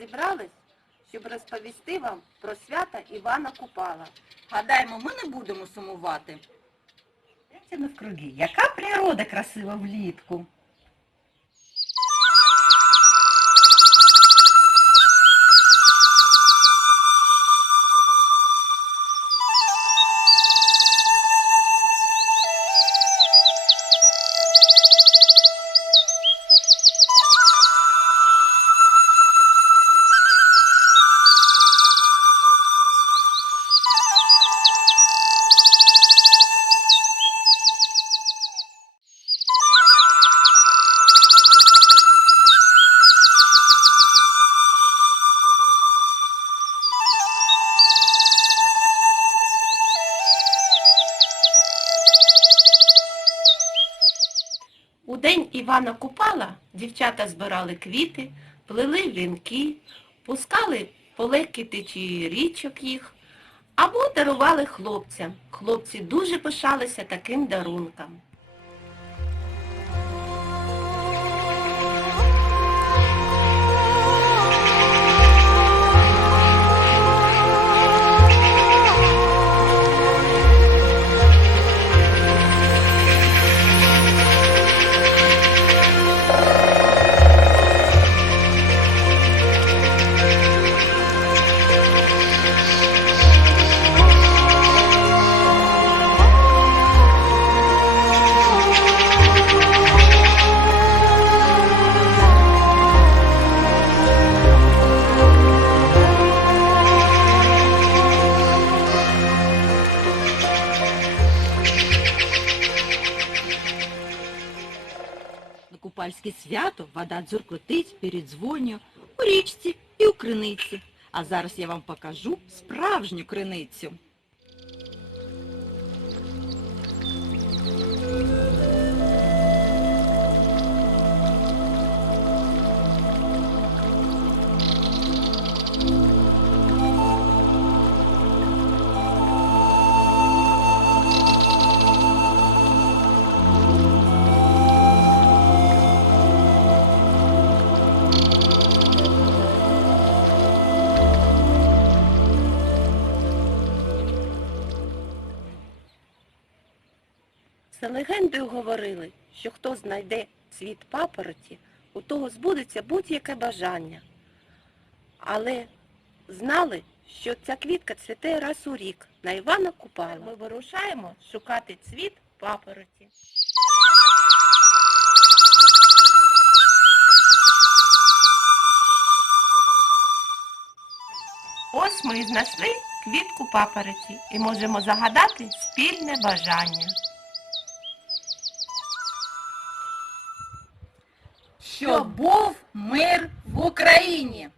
зібрались, щоб розповісти вам про свята Івана Купала. Гадаємо, ми не будемо сумувати. Дивіться навкруги, яка природа красива влітку. У день Івана Купала дівчата збирали квіти, плели вінки, пускали по легкій течії річок їх, або дарували хлопцям. Хлопці дуже пишалися таким дарунком. Купальське свято вода дзюркотить перед дзвоню у річці і у криниці. А зараз я вам покажу справжню криницю. За легендою говорили, що хто знайде цвіт папороті, у того збудеться будь-яке бажання. Але знали, що ця квітка цвіте раз у рік на Івана Купала. Ми вирушаємо шукати цвіт папороті. Ось ми і знайшли квітку папороті і можемо загадати спільне бажання. Щоб був мир в Україні.